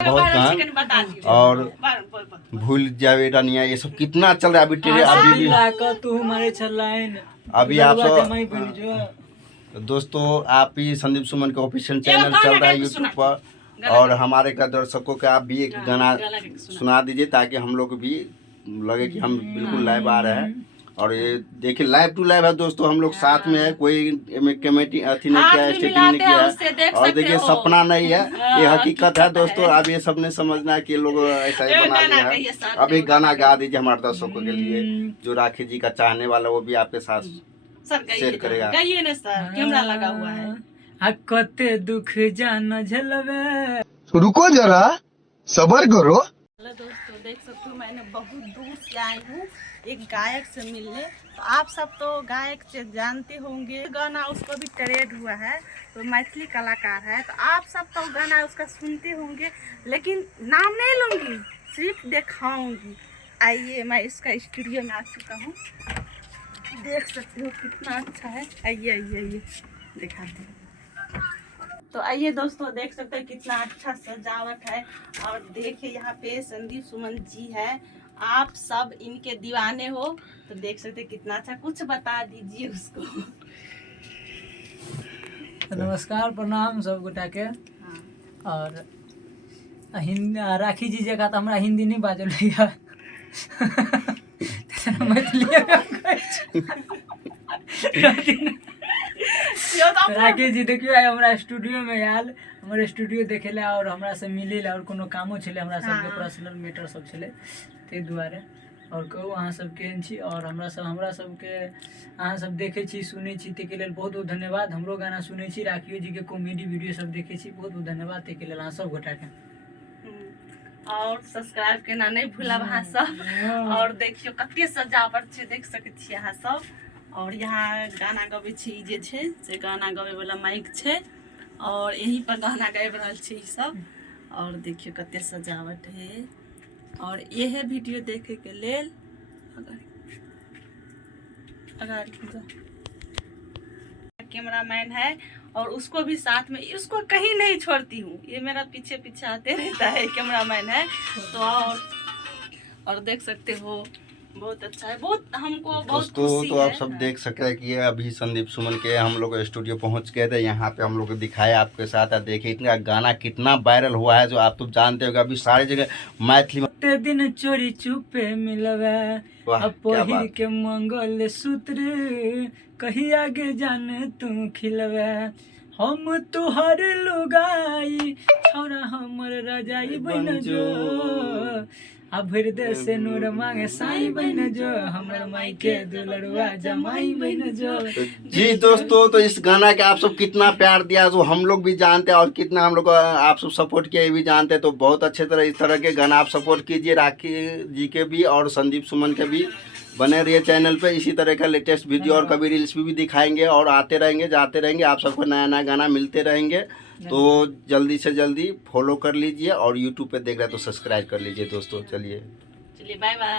बहुत कहाँ और भूल जावे रानिया ये सब कितना चल रहा है अभी तेरे अभी आप सब दोस्तों आप ही संदीप सुमन का ऑफिशियल चैनल चल रहा है यूट्यूब पर और हमारे का दर्शकों का आप भी एक गाना सुना दीजिए ताकि हम लोग भी लगे कि हम बिल्कुल लाइव आ रहे हैं। और ये देखिए लाइव टू लाइव है दोस्तों, हम लोग साथ में है, कोई कमेटी अथी नहीं किया है, स्टेटिंग नहीं किया है। और देखिए सपना नहीं है, ये हकीकत है दोस्तों। अब ये सबने समझना है कि लोग ऐसा ही बना लिया है। अब एक गाना गा दीजिए हमारे दर्शकों के लिए, जो राखी जी का चाहने वाला वो भी आपके साथ शेयर करेगा। गाइए ना सर, कैमरा लगा हुआ है। कते दुख जान झलवे, रुको जरा सबर करो। हेलो दोस्तों, देख सकते हो मैंने बहुत दूर से आई हूँ एक गायक से मिलने। तो आप सब तो गायक से जानते होंगे, गाना उसको भी ट्रेड हुआ है तो मैथिली कलाकार है, तो आप सब तो गाना उसका सुनते होंगे, लेकिन नाम नहीं लूँगी, सिर्फ दिखाऊंगी। आइए, मैं इसका स्टूडियो में आ चुका हूँ, देख सकते हो कितना अच्छा है। आइए आइए आइए दिखाते हैं। तो आइए दोस्तों, देख सकते हैं कितना अच्छा सजावट है। और देखिए यहाँ पे संदीप सुमन जी है, आप सब इनके दीवाने हो, तो देख सकते हैं कितना अच्छा। कुछ बता दीजिए उसको। नमस्कार प्रणाम सब गोटा के। और राखी जी जगह तो हमरा हिंदी नहीं बाजल है राखी जी देखियो आइ हमरा स्टूडियो में आयल, हमारे स्टूडियो देखे ला और हमरा से मिले ला और कोनो कामो छले, हमरा सब के पर्सनल मैटर सब छले ते दुआरे। और कहू अहाँ सब केहन छी और हमरा सब के अहाँ सब देखे छी सुने छी ते के लेल बहुत बहुत धन्यवाद। हमरो गाना सुने छी, राखियो जी के कॉमेडी वीडियो सब देखे छी, बहुत बहुत धन्यवाद ते के लेल अहाँ सब गोटा के। और सब्सक्राइब करना नहीं भूलब अहाँ सब। और देखियो कते सजावट छै, देख सकै छी अहाँ सब। और यहाँ गाना गबै छी, जे छै से गाना गबै वाला माइक छै और यहीं पर गाना गाबि रहल छी ई सब। और देखियो कते सजावट है। और यह वीडियो देखे के लेल कैमरामैन है और उसको भी साथ में, उसको कहीं नहीं छोड़ती हूँ, ये मेरा पीछे पीछे आते रहता है, कैमरामैन है तो। और देख सकते हो बहुत अच्छा है, बहुत हमको बहुत खुशी तो है। आप सब देख सके कि अभी संदीप सुमन के हम लोग स्टूडियो पहुंच गए थे, यहाँ पे हम लोग दिखाया आपके साथ। देखिए इतना गाना कितना वायरल हुआ है, जो आप तो जानते हो अभी सारी जगह मैथिली में दिन चोरी चुपे मिलवे, अब पहिर के मंगल सूत्र कहीं आगे जाने तू खिलवे, हम तुहर लुगाई छोरा हमर रजाई बन जो, अब हृदय से नूर मांगे साई बन जो, हमर माई के दुलड़ुआ जमाई बन जो। जी दोस्तों, तो इस गाना के आप सब कितना प्यार दिया जो हम लोग भी जानते हैं और कितना हम लोग आप सब सपोर्ट किया ये भी जानते हैं। तो बहुत अच्छे तरह इस तरह के गाना आप सपोर्ट कीजिए, राखी जी के भी और संदीप सुमन के भी। बने रहिए चैनल पे, इसी तरह का लेटेस्ट वीडियो और कभी रील्स भी दिखाएंगे और आते रहेंगे जाते रहेंगे, आप सबको नया नया गाना मिलते रहेंगे। तो जल्दी से जल्दी फॉलो कर लीजिए और यूट्यूब पे देख रहे हैं तो सब्सक्राइब कर लीजिए दोस्तों। चलिए बाय बाय।